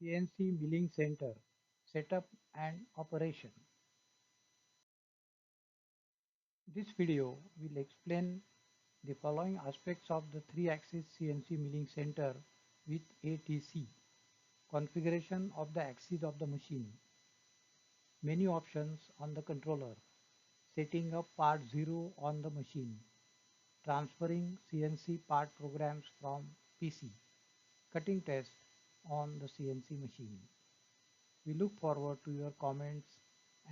CNC Milling Center Setup and Operation. This video will explain the following aspects of the 3-axis CNC milling center with ATC. Configuration of the axis of the machine. Menu options on the controller. Setting up part 0 on the machine. Transferring CNC part programs from PC. Cutting test on the CNC machine. We look forward to your comments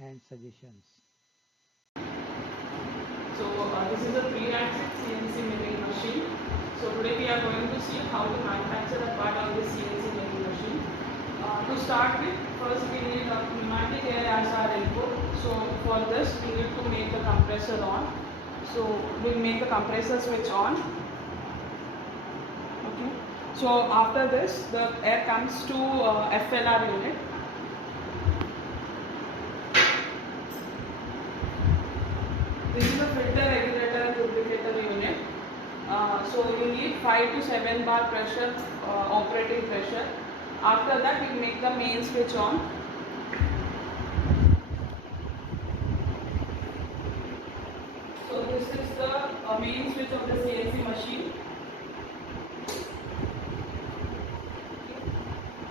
and suggestions. So this is a 3-axis CNC milling machine. So today we are going to see how to manufacture a part on this CNC milling machine. To start with, first we need a pneumatic air as our input. So for this we need to make the compressor on. So we'll make the compressor switch on. Okay. So after this the air comes to FLR unit. This is a filter, regulator and lubricator unit. So you need 5 to 7 bar pressure, operating pressure. After that we make the main switch on. So this is the main switch of the CNC machine.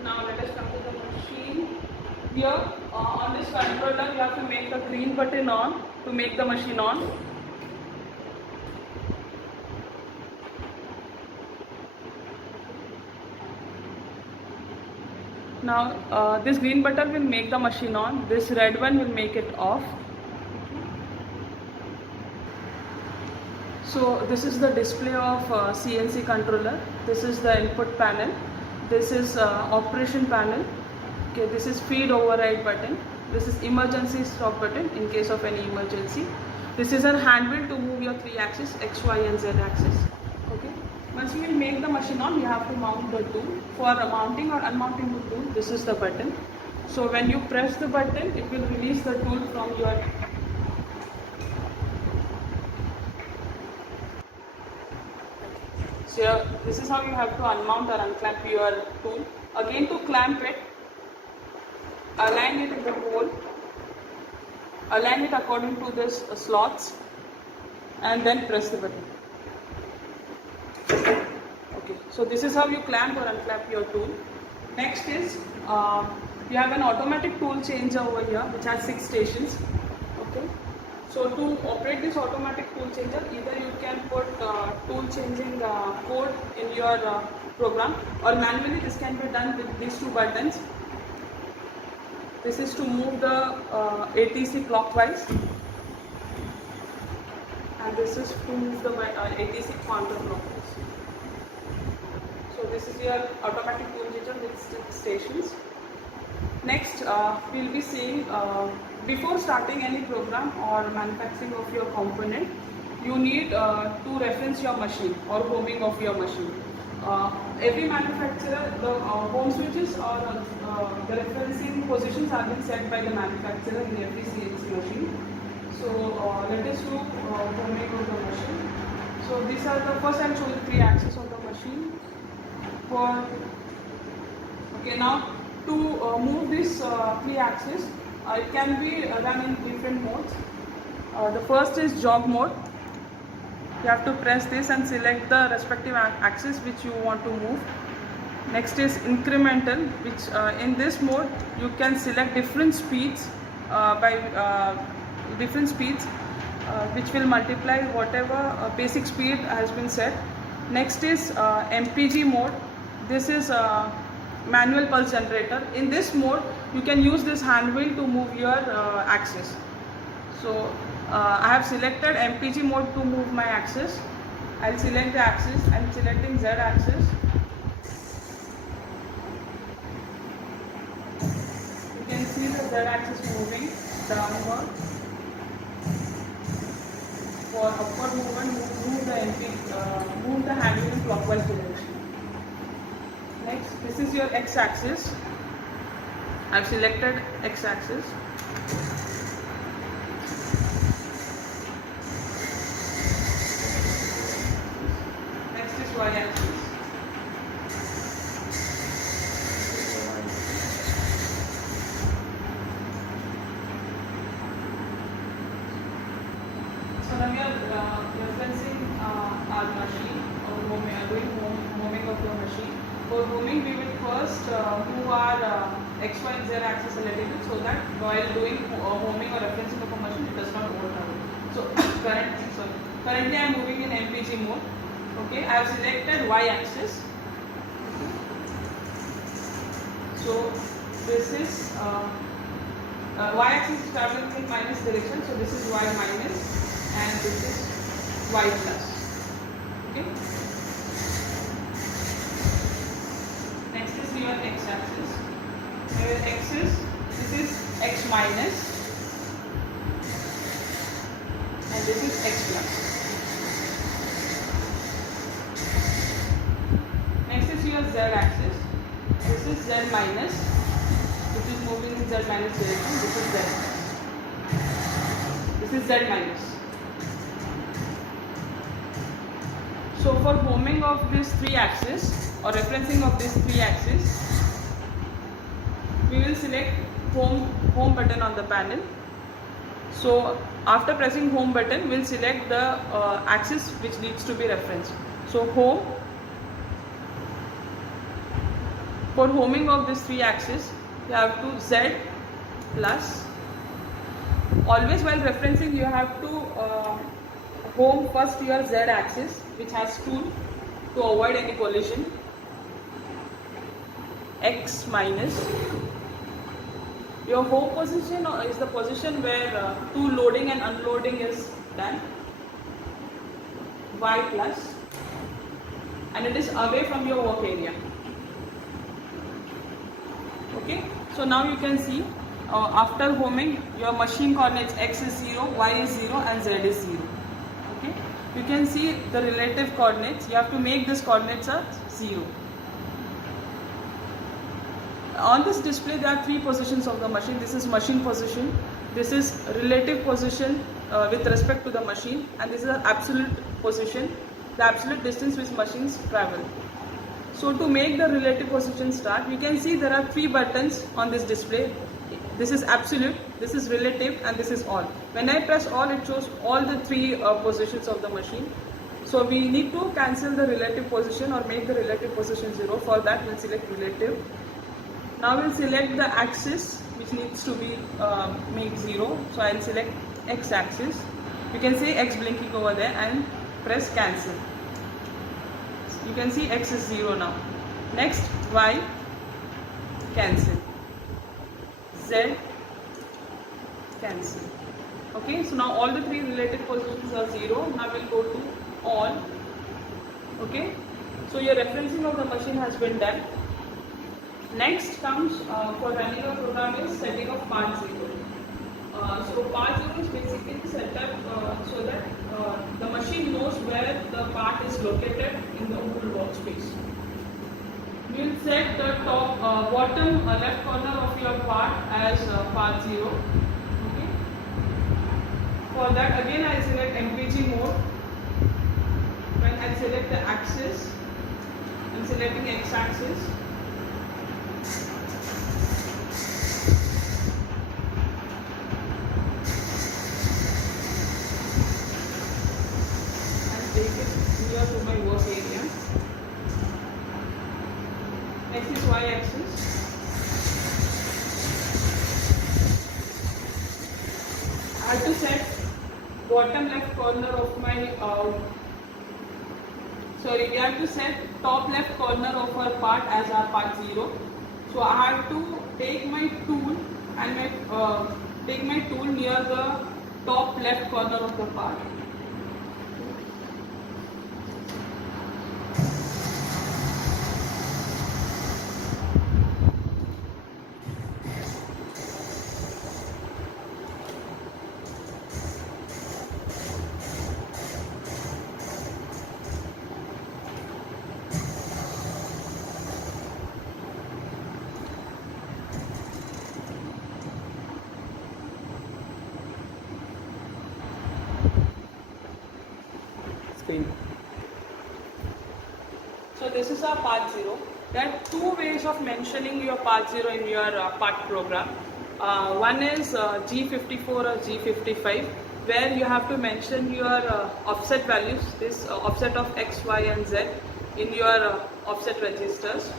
Now let us come to the machine. Here on this controller you have to make the green button on to make the machine on. Now this green button will make the machine on, this red one will make it off. So this is the display of CNC controller. This is the input panel. This is operation panel. Okay, this is feed override button. This is emergency stop button in case of any emergency. This is a hand wheel to move your 3-axis, X, Y and Z axis. Okay. Once you will make the machine on, you have to mount the tool. For mounting or unmounting the tool, this is the button. So when you press the button, it will release the tool from your So this is how you have to unmount or unclamp your tool. Again, to clamp it, align it in the hole, align it according to this slots and then press the button. Okay, so this is how you clamp or unclamp your tool. Next is you have an automatic tool changer over here which has 6 stations. Okay, so to operate this automatic tool changer, either you can put tool changing code in your program, or manually this can be done with these 2 buttons. This is to move the ATC clockwise and this is to move the ATC counterclockwise. So this is your automatic tool changer with 6 stations. Next we will be seeing before starting any program or manufacturing of your component, you need to reference your machine or homing of your machine. Every manufacturer, the home switches or the referencing positions have been set by the manufacturer in every CNC machine. So let us do homing of the machine. So these are the first I will show the 3 axes of the machine. Okay, now to move this 3 axis, it can be run in different modes. The first is jog mode. You have to press this and select the respective axis which you want to move. Next is incremental, which in this mode you can select different speeds which will multiply whatever basic speed has been set. Next is MPG mode. This is manual pulse generator. In this mode you can use this hand wheel to move your axis. So I have selected MPG mode to move my axis. I will select the axis. I am selecting Z axis. You can see the Z axis moving downward. For upward movement, move the hand wheel in clockwise direction. Next, this is your X axis. I have selected X axis. Next is Y axis. homing, we will first move our x, y and z axis a little bit, so that while doing homing or referencing of a machine, it does not overtravel. So currently I am moving in MPG mode. Okay, I have selected y axis. So this is y axis is traveling in minus direction, so this is y minus and this is y plus. Okay. Next is your x axis. This is x minus and this is x plus. Next is your z axis. This is z minus, which is moving in z minus direction. This is z. This is z minus. So for homing of these three axes or referencing of these three axes, we will select home button on the panel. So after pressing home button, we'll select the axis which needs to be referenced. So home. For homing of these three axes, you have to Z plus. Always while referencing, you have to home first your Z axis, which has tool to avoid any collision. X minus. Your home position is the position where tool loading and unloading is done. Y plus, and it is away from your work area. Okay, so now you can see after homing, your machine coordinates x is 0, y is 0 and z is 0. Okay, you can see the relative coordinates. You have to make these coordinates are 0. On this display there are three positions of the machine. This is machine position, this is relative position with respect to the machine, and this is the absolute position, the absolute distance which machines travel. So to make the relative position start, you can see there are three buttons on this display. This is absolute, this is relative and this is all. When I press all, it shows all the three positions of the machine. So we need to cancel the relative position or make the relative position 0. For that we'll select relative. Now we'll select the axis which needs to be made 0. So I'll select x axis. You can see x blinking over there and press cancel. You can see x is 0 now. Next y, cancel. Z, cancel. Okay, so now all the three relative positions are 0. Now we'll go to all. Okay, so your referencing of the machine has been done. Next comes for running a program is setting of part 0. So part 0 is basically set up so that the machine knows where the part is located in the whole workspace. We will set the top bottom left corner of your part as part 0. Okay. For that again I select MPG mode. When I select the axis, I am selecting x axis. To my work area. Next is y axis. I have to set bottom left corner of my we have to set top left corner of our part as our part 0. So I have to take my tool and take my tool near the top left corner of the part. So this is our part 0. There are two ways of mentioning your part 0 in your part program. One is G54 or G55, where you have to mention your offset values, this offset of X, Y and Z in your offset registers.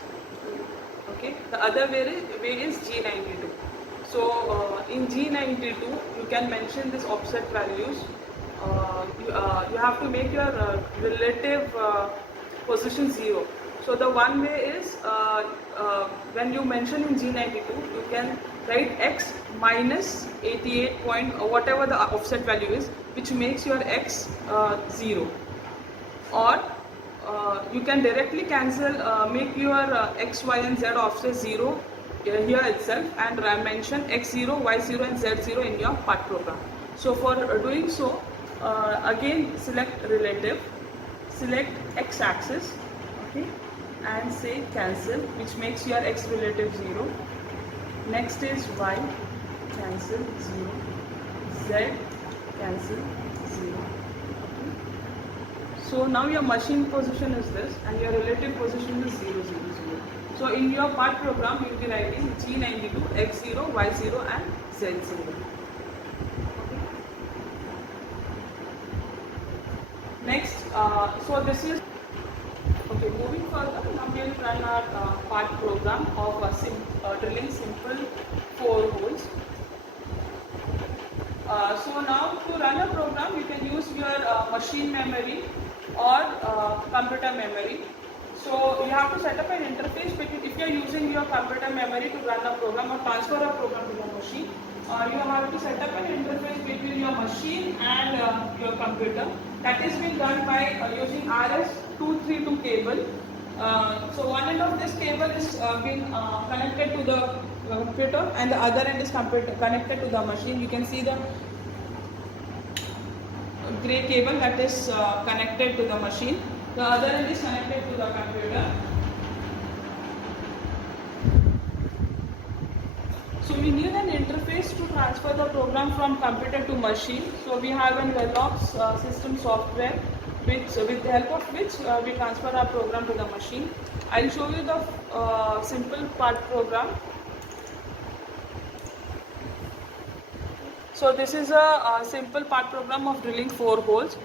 Okay, the other way is G92. So in G92 you can mention this offset values. You have to make your relative position 0. So the one way is when you mention in G92 you can write x minus 88 point or whatever the offset value is, which makes your x 0. Or you can directly cancel, make your x, y and z offset 0 here itself and mention x0, y0 and z0 in your part program. So for doing so, again select relative, select x axis, okay, and say cancel, which makes your x relative 0. Next is y, cancel 0, z, cancel 0. So now your machine position is this and your relative position is 0, 0, 0. So in your part program you will be writing G92, x0, y0 and z0. Okay. Next, so this is, okay, moving further, now we will run our part program of drilling simple 4 holes. So now to run a program you can use your machine memory or computer memory. So you have to set up an interface between, if you are using your computer memory to run a program or transfer a program to your machine, you have to set up an interface between your machine and your computer. That is being done by using RS232 cable. So one end of this cable is being connected to the computer and the other end is connected to the machine. You can see the gray cable that is connected to the machine. The other end is connected to the computer. So we need an interface to transfer the program from computer to machine. So we have an Velox system software which, with the help of which we transfer our program to the machine. I'll show you the simple part program. So this is a simple part program of drilling 4 holes.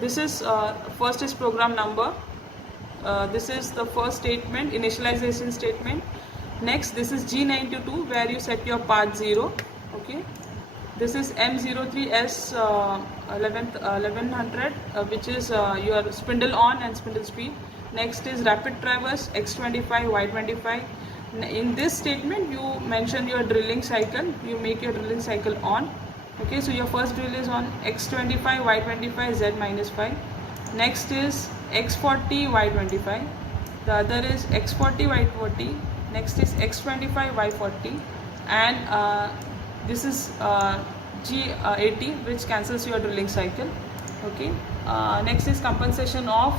This is first is program number. This is the first statement, initialization statement. Next, this is G92 where you set your part 0. Okay. This is M03S 1100 which is your spindle on and spindle speed. Next is rapid traverse X25, Y25. In this statement you mention your drilling cycle, you make your drilling cycle on. Okay, so your first drill is on X25, Y25, Z minus 5. Next is X40, Y25. The other is X40, Y40. Next is X25, Y40. And this is G80 which cancels your drilling cycle. Okay. Next is compensation off.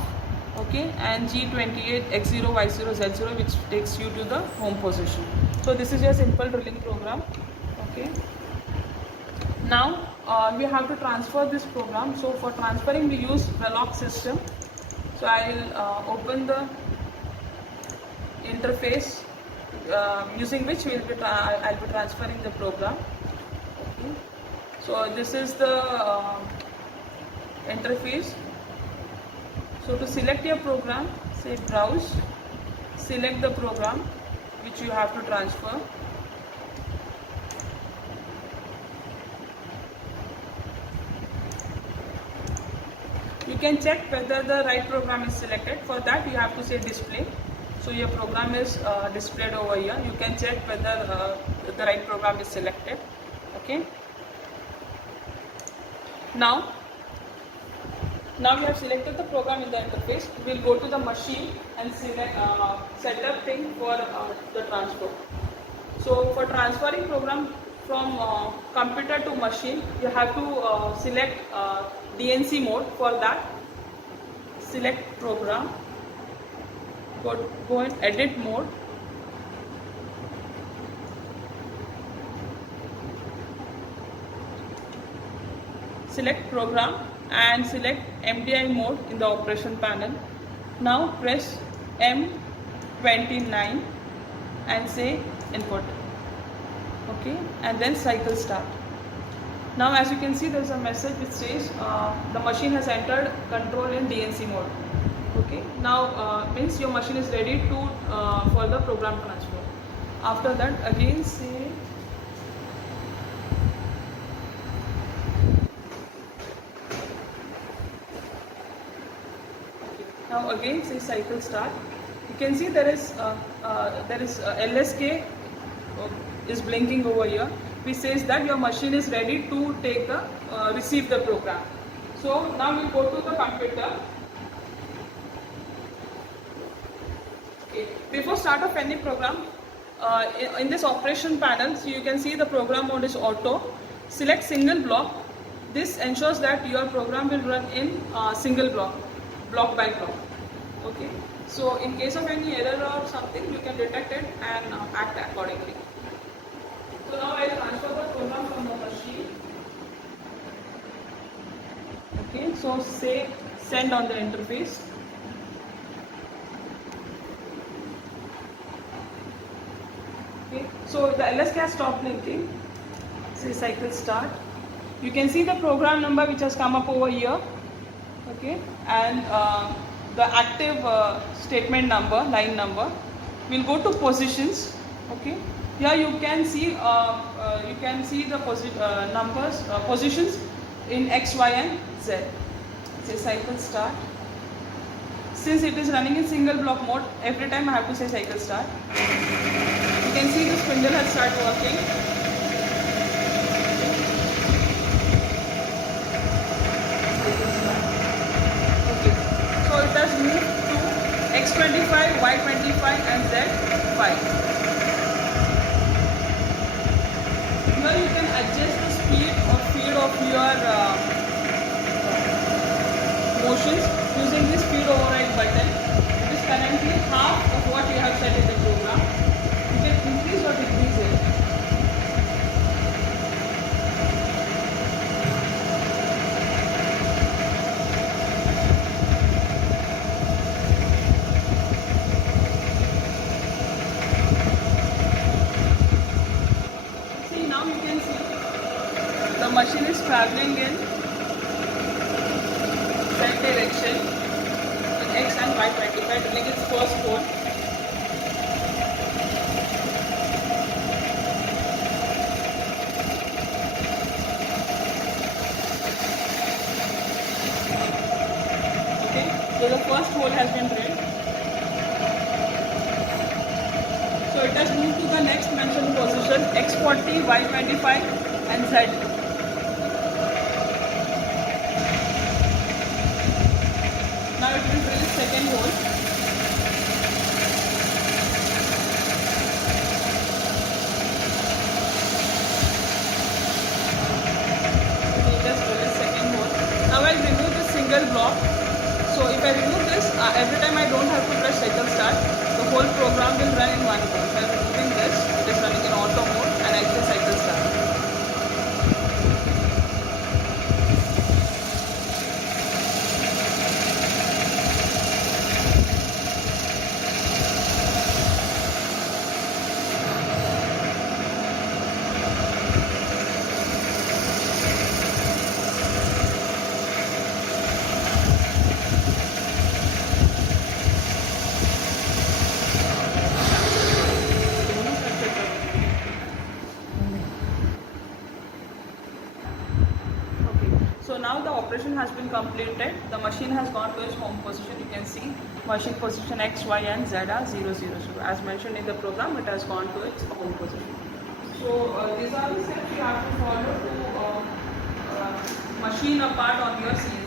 Okay, and G28, X0, Y0, Z0 which takes you to the home position. So this is your simple drilling program. Okay. Now we have to transfer this program. So for transferring we use Velox system. So I will open the interface using which I'll be transferring the program. Okay. So this is the interface. So to select your program, say browse, select the program which you have to transfer. You can check whether the right program is selected. For that you have to say display. So your program is displayed over here. You can check whether the right program is selected. Okay. Now we have selected the program in the interface. We will go to the machine and select setup thing for the transfer. So for transferring program from computer to machine, you have to select DNC mode. For that, select program, go in edit mode. Select program and select MDI mode in the operation panel. Now press M29 and say input. Okay, and then cycle start. Now as you can see there is a message which says the machine has entered control in DNC mode. Okay, now means your machine is ready to for the the program transfer. After that, again say now again say cycle start. You can see there is LSK is blinking over here, which says that your machine is ready to take the receive the program. So now we'll go to the computer. Okay. Before start of any program, in this operation panel, so you can see the program mode is auto. Select single block. This ensures that your program will run in single block by block. Okay. So in case of any error or something, you can detect it and act accordingly. So now I will transfer the program from the machine. Okay. So say send on the interface. Okay. So the LSK has stopped blinking. Say cycle start. You can see the program number which has come up over here. Okay. And the active statement number, line number. We'll go to positions. Okay. Here you can see the numbers positions in X, Y, and Z. Say cycle start. Since it is running in single block mode, every time I have to say cycle start. You can see the spindle has started working. Okay. So it has moved to X25, Y25, and Z5. Here you can adjust the speed or feed of your motions using this speed override button. It is currently half of what you have set in the program. You can increase or decrease it. See, now you can see the machine is traveling in Z direction in X and Y25 during its first pole. Okay, so the first hole has been drilled. So it has moved to the next mentioned position X40, Y25 and Z. Now it will drill its second hole. Okay, just drill its second hole. Now I'll remove this single block. So if I remove this, every time I don't have to press cycle start, the whole program will run in one go. So I'm removing this, it is running in auto mode and I can cycle start. So now the operation has been completed. The machine has gone to its home position. You can see machine position X, Y and Z are 0, 0, 0. As mentioned in the program, it has gone to its home position. So these are the steps you have to follow to machine a part on your CNC.